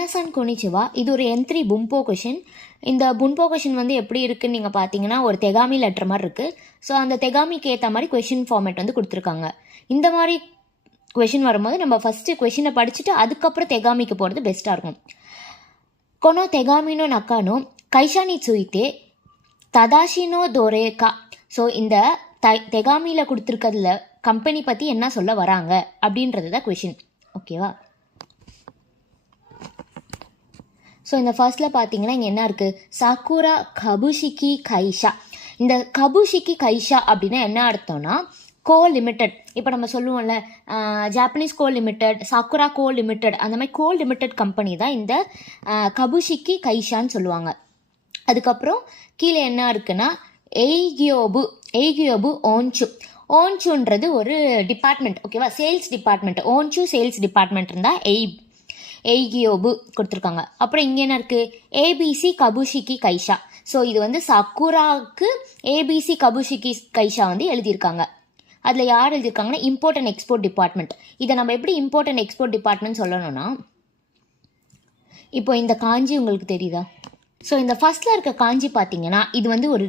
மினாசான் கொனிச்சிவா. இது ஒரு N3 பும்போ question. இந்த புன்போ கொஷின் வந்து எப்படி இருக்குன்னு நீங்கள் பார்த்தீங்கன்னா ஒரு தெகாமி லெட்டர் மாதிரி இருக்குது. ஸோ அந்த தெகாமிக்கு ஏற்ற மாதிரி கொஷின் ஃபார்மேட் வந்து கொடுத்துருக்காங்க. இந்த மாதிரி கொஷின் வரும்போது நம்ம ஃபஸ்ட்டு கொஷினை படிச்சுட்டு அதுக்கப்புறம் தெகாமிக்கு போகிறது பெஸ்ட்டாக இருக்கும். கொனோ தெகாமினோ நக்கானோ கைஷானி சுயித்தே ததாஷினோ தோரேகா. ஸோ இந்த தெகாமியில் கொடுத்துருக்கிறதுல கம்பெனி பற்றி என்ன சொல்ல வராங்க அப்படின்றது தான் கொஷின். ஓகேவா? ஸோ இந்த ஃபர்ஸ்ட்டில் பார்த்தீங்கன்னா இங்கே என்ன இருக்குது, சாக்குரா கபுஷிகி கைஷா. இந்த கபுஷிகி கைஷா அப்படின்னா என்ன அர்த்தம்னா கோ லிமிடெட். இப்போ நம்ம சொல்லுவோம்ல ஜாப்பனீஸ் கோ லிமிடெட், சாக்குரா கோ லிமிடெட், அந்த மாதிரி கோ லிமிடெட் கம்பெனி தான் இந்த கபுஷிக்கி கைஷான்னு சொல்லுவாங்க. அதுக்கப்புறம் கீழே என்ன இருக்குன்னா எய்கியோபு ஓன்சு. ஓன்சுன்றது ஒரு டிபார்ட்மெண்ட். ஓகேவா? Sales department. ஓன்சு சேல்ஸ் டிபார்ட்மெண்ட் இருந்தால் எய்கியோபு கொடுத்துருக்காங்க. அப்புறம் இங்கே என்ன இருக்குது, ஏபிசி கபுஷிகி கைஷா. ஸோ இது வந்து சக்குராவுக்கு ஏபிசி கபுஷிகி கைஷா வந்து எழுதியிருக்காங்க. அதில் யார் எழுதியிருக்காங்கன்னா இம்போர்ட் அண்ட் எக்ஸ்போர்ட் டிபார்ட்மெண்ட். இதை நம்ம எப்படி இம்போர்ட் அண்ட் எக்ஸ்போர்ட் டிபார்ட்மெண்ட் சொல்லணும்னா, இப்போ இந்த காஞ்சி உங்களுக்கு தெரியுதா? ஸோ இந்த ஃபர்ஸ்ட்டில் இருக்க காஞ்சி பார்த்தீங்கன்னா இது வந்து ஒரு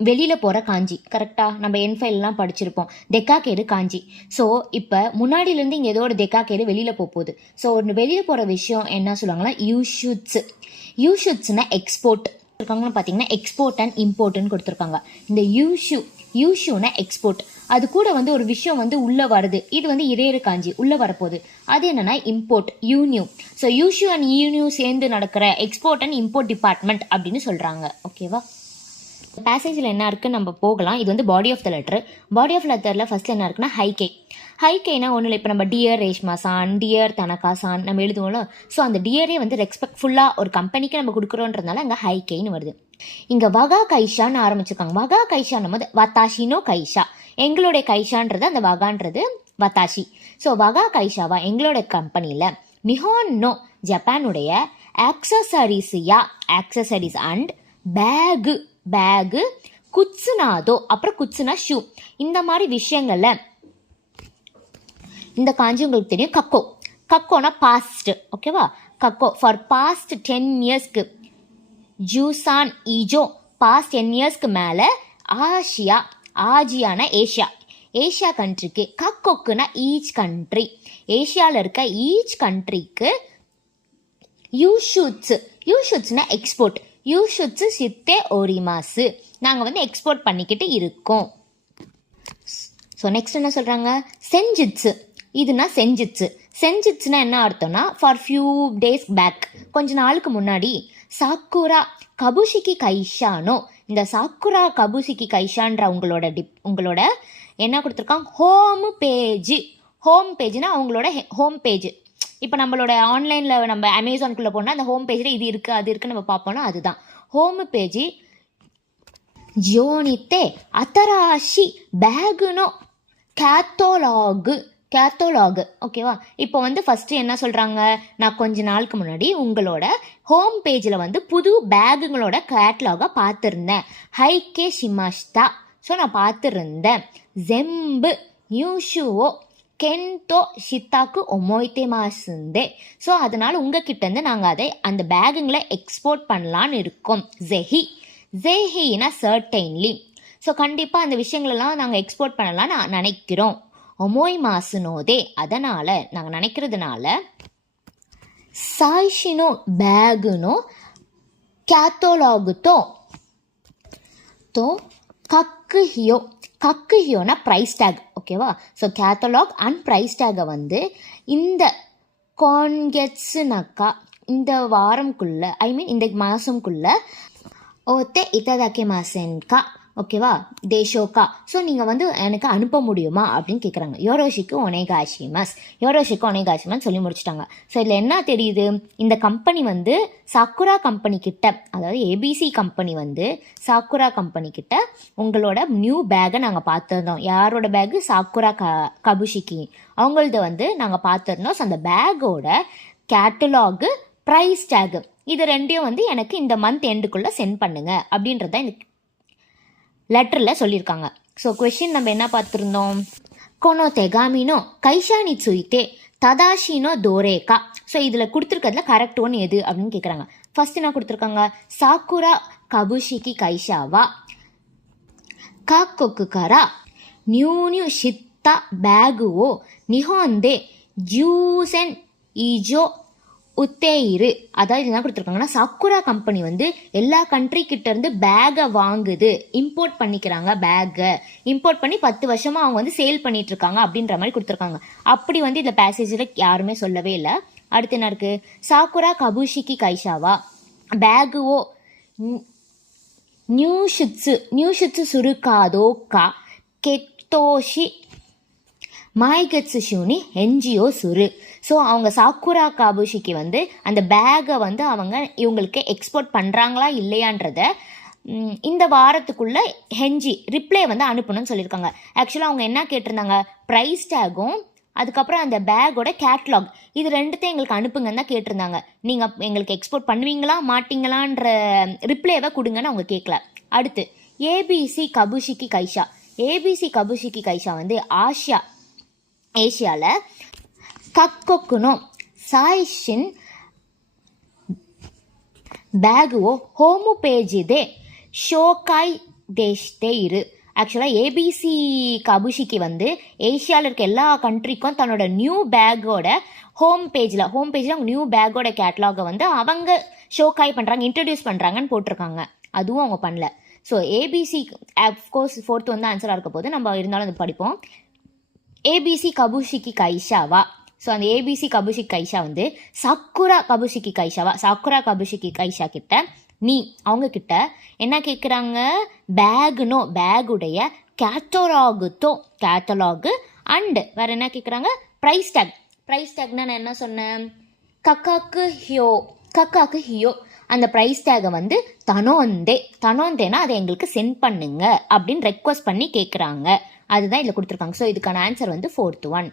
வெளியில் போகிற காஞ்சி. கரெக்டாக நம்ம என்ஃபைல்லாம் படிச்சிருப்போம் டெக்காக்கேடு காஞ்சி. ஸோ இப்போ முன்னாடியிலேருந்து இங்கே ஏதோ ஒரு டெக்காக்கேடு வெளியில் போகுது. ஸோ ஒரு வெளியில் போகிற விஷயம் என்ன சொல்லுவாங்கன்னா யூஷுட்ஸ்னா எக்ஸ்போர்ட் இருக்காங்கன்னு பார்த்தீங்கன்னா எக்ஸ்போர்ட் அண்ட் இம்போர்ட்னு கொடுத்துருக்காங்க. இந்த யூஷுனா எக்ஸ்போர்ட். அது கூட வந்து ஒரு விஷயம் வந்து உள்ளே வருது. இது வந்து இரேறு காஞ்சி உள்ளே வரப்போகுது. அது என்னன்னா இம்போர்ட், யூனியூ. ஸோ யூஷு அண்ட் யூனியூ சேர்ந்து நடக்கிற எக்ஸ்போர்ட் அண்ட் இம்போர்ட் டிபார்ட்மெண்ட் அப்படின்னு சொல்கிறாங்க. ஓகேவா? பேசேஜில் என்ன இருக்குன்னு நம்ம போகலாம். இது வந்து body of the letter. Body of லெட்டரில் ஃபஸ்ட்டில் என்ன இருக்குன்னா ஹைகேனா ஒன்றும் இல்லை. இப்போ நம்ம dear Reshma san, dear Tanaka san நம்ம எழுதுவோம்ல. ஸோ அந்த டியரே வந்து ரெஸ்பெக்ட்ஃபுல்லாக ஒரு கம்பெனிக்கு நம்ம கொடுக்குறோன்றதுனால அங்கே ஹைகேன்னு வருது. இங்கே வகா கைஷான்னு ஆரம்பிச்சிருக்காங்க. வகா கைஷான்னும் போது வத்தாஷினோ கைஷா. எங்களுடைய கைஷான்றது அந்த வகான்றது வத்தாஷி. ஸோ வகா கைஷாவா எங்களோட கம்பெனியில் நிஹான்னோ ஜப்பானுடைய ஆக்சசரிஸ் அண்ட் பேகு குட்சுனாதோ, அப்புறம் குட்சுனா ஷூ, இந்த மாதிரி விஷயங்கள்ல இந்த காஞ்சி உங்களுக்கு தெரியும். கக்கோனா பாஸ்ட். ஓகேவா? கக்கோ ஃபார் பாஸ்ட் 10 இயர்ஸ்க்கு ஜூசான் ஈஜோ பாஸ்ட் 10 இயர்ஸ்க்கு மேலே ஆஜியானா ஏஷியா கண்ட்ரிக்கு, கக்கோக்குனா ஈச் கண்ட்ரி, ஏஷியாவில் இருக்க ஈச் கண்ட்ரிக்கு யூஷுட்ஸ்னா எக்ஸ்போர்ட். யூஷுட்ஸு சித்தே ஓரிமாசு, நாங்கள் வந்து எக்ஸ்போர்ட் பண்ணிக்கிட்டு இருக்கோம். ஸோ நெக்ஸ்ட் என்ன சொல்கிறாங்க, செஞ்சிட்ஸு. இதுனா செஞ்சிட்ஸ்னா என்ன அர்த்தம்னா ஃபார் ஃபியூ டேஸ் பேக், கொஞ்ச நாளுக்கு முன்னாடி சாக்குரா கபுஷிகி கைஷானோ. இந்த சாக்குரா கபுஷிகி கைஷான்ற உங்களோட என்ன கொடுத்துருக்காங்க, ஹோம் பேஜ்னா அவங்களோட ஹோம் பேஜ். இப்போ நம்மளோட ஆன்லைனில் நம்ம அமேசான்குள்ளே போனால் அந்த ஹோம் பேஜில் இது இருக்குது அது இருக்குன்னு நம்ம பார்ப்போம்னா அதுதான் ஹோம் பேஜ். ஜியோனித்தே அத்தராஷி பேகுனோ கேத்தோலாகு. ஓகேவா? இப்போ வந்து ஃபஸ்ட்டு என்ன சொல்கிறாங்க, நான் கொஞ்ச நாளுக்கு முன்னாடி உங்களோட ஹோம் பேஜில் வந்து புது பேகுங்களோட கேட்லாகை பார்த்துருந்தேன். ஹைகே ஷிமாஷ்தா. ஸோ நான் பார்த்துருந்தேன். ஜெம்பு நியூஷுவோ கென்டோ ஷித்தாக்கு ஒமோய்தே மாசுந்தே. ஸோ அதனால் உங்ககிட்டேருந்து நாங்கள் அந்த பேகுங்களை எக்ஸ்போர்ட் பண்ணலான்னு இருக்கோம். ஜெஹினா சர்டைன்லி. ஸோ கண்டிப்பாக அந்த விஷயங்களெல்லாம் நாங்கள் எக்ஸ்போர்ட் பண்ணலான்னு நினைக்கிறோம். ஒமோய் மாசுனோதே, அதனால் நாங்கள் நினைக்கிறதுனால சாய்ஷினோ பேகுனோ கேத்தோலாகுத்தோ கக்குஹியோனா ப்ரைஸ் டேக். ஓகேவா? ஸோ கேட்டலாக் அண்ட் ப்ரைஸ் டேக்கை வந்து இந்த கான்கெட்ஸுனாக்கா இந்த வாரம்குள்ளே இந்த மாதம்குள்ளே ஓத்தே இத்ததாக்கே மாசன்கா. ஓகேவா? தேஷோக்கா. ஸோ நீங்கள் வந்து எனக்கு அனுப்ப முடியுமா அப்படின்னு கேட்குறாங்க. யோரோஷிக்கு ஒனேகாஷிமஸ் சொல்லி முடிச்சிட்டாங்க. ஸோ இதில் என்ன தெரியுது, இந்த கம்பெனி வந்து சாக்குரா கம்பெனி கிட்ட, அதாவது ஏபிசி கம்பெனி வந்து சாக்குரா கம்பெனி கிட்ட உங்களோட நியூ பேக்கை நாங்கள் பார்த்துருந்தோம். யாரோட பேக்கு? சாக்குரா கபுஷிக்கி அவங்களது வந்து நாங்கள் பார்த்துருந்தோம். ஸோ அந்த பேக்கோட கேட்டலாகு, ப்ரைஸ் டேகு, இது ரெண்டையும் வந்து எனக்கு இந்த மந்த் எண்டுக்குள்ளே சென்ட் பண்ணுங்க அப்படின்றத இந்த லெட்டரில் சொல்லியிருக்காங்க. ஸோ கொஷின் நம்ம என்ன பார்த்துருந்தோம், கொனோ தெகாமினோ கைஷானி சுயித்தே ததாஷினோ தோரேகா. ஸோ இதில் கொடுத்துருக்கிறதுல கரெக்ட் ஒன் எது அப்படின்னு கேட்குறாங்க. ஃபர்ஸ்ட் என்ன கொடுத்துருக்காங்க, சாக்குரா கபுஷிகி கைஷாவா காக்கொக்கு காரா நியூ ஷித்தா பேகுவோ நிஹோந்தே ஜூசன் ஈஜோ உத்தேயிரு. அதாவது என்ன கொடுத்துருக்காங்கன்னா, சக்குரா கம்பெனி வந்து எல்லா கண்ட்ரி கிட்ட இருந்து பேகை வாங்குது, இம்போர்ட் பண்ணிக்கிறாங்க. பேக்கை இம்போர்ட் பண்ணி 10 வருஷமா அவங்க வந்து சேல் பண்ணிட்டு இருக்காங்க அப்படின்ற மாதிரி கொடுத்துருக்காங்க. அப்படி வந்து இந்த பேசேஜில் யாருமே சொல்லவே இல்லை. அடுத்து என்ன இருக்கு, சாக்குரா கபுஷிகி கைஷாவா பேகுவோ நியூஷுட்சு சுருக்காதோ கா கெட்டோஷி மாய்கட்சு ஷூனி என்ஜிஓ சுரு. ஸோ அவங்க சாக்குரா காபுஷிக்கு வந்து அந்த பேக்கை வந்து அவங்க இவங்களுக்கு எக்ஸ்போர்ட் பண்ணுறாங்களா இல்லையான்றத இந்த வாரத்துக்குள்ளே ரிப்ளை வந்து அனுப்பணும்னு சொல்லியிருக்காங்க. ஆக்சுவலாக அவங்க என்ன கேட்டிருந்தாங்க, ப்ரைஸ் டேகும் அதுக்கப்புறம் அந்த பேக்கோட கேட்லாக் இது ரெண்டுத்தையும் எங்களுக்கு அனுப்புங்கன்னு தான் கேட்டிருந்தாங்க. நீங்கள் எங்களுக்கு எக்ஸ்போர்ட் பண்ணுவீங்களா மாட்டிங்களான்ற ரிப்ளைவை கொடுங்கன்னு அவங்க கேட்கல. அடுத்து ஏபிசி கபுஷிக்கு கைஷா வந்து ஏஷியாவில் கக்கொக்குனோ சாய்ஷின் பேகுவோ ஹோமு பேஜிதே ஷோகாய் தேஷ்தே இரு. ஆக்சுவலாக ஏபிசி கபுஷிக்கு வந்து ஏஷியாவில் இருக்க எல்லா கண்ட்ரிக்கும் தன்னோட நியூ பேக்கோட ஹோம் பேஜில் அவங்க நியூ பேக்கோட கேட்லாகை வந்து அவங்க ஷோகாய் பண்ணுறாங்க, இன்ட்ரடியூஸ் பண்ணுறாங்கன்னு போட்டிருக்காங்க. அதுவும் அவங்க பண்ணல. ஸோ ஏபிசி அஃப்கோர்ஸ் 4th வந்து ஆன்சராக இருக்க போது நம்ம இருந்தாலும் அது படிப்போம். ஏபிசி கபுஷிக்கு கைஷாவா. ஸோ அந்த ஏபிசி கபுஷிக்கு கைஷா வந்து சாக்குரா கபுஷிக்கு கைஷா கிட்ட அவங்க கிட்ட என்ன கேட்குறாங்க, பேகுடைய கேட்டலாகு அண்டு வேற என்ன கேட்குறாங்க, ப்ரைஸ் டேக்னா நான் என்ன சொன்னேன், கக்காக்கு ஹியோ அந்த ப்ரைஸ் டேகை வந்து தனோந்தேனா அதை எங்களுக்கு சென்ட் பண்ணுங்க அப்படின்னு ரெக்வஸ்ட் பண்ணி கேட்குறாங்க. அதுதான் இதில் கொடுத்துருக்காங்க. ஸோ இதுக்கான ஆன்சர் வந்து 4th one.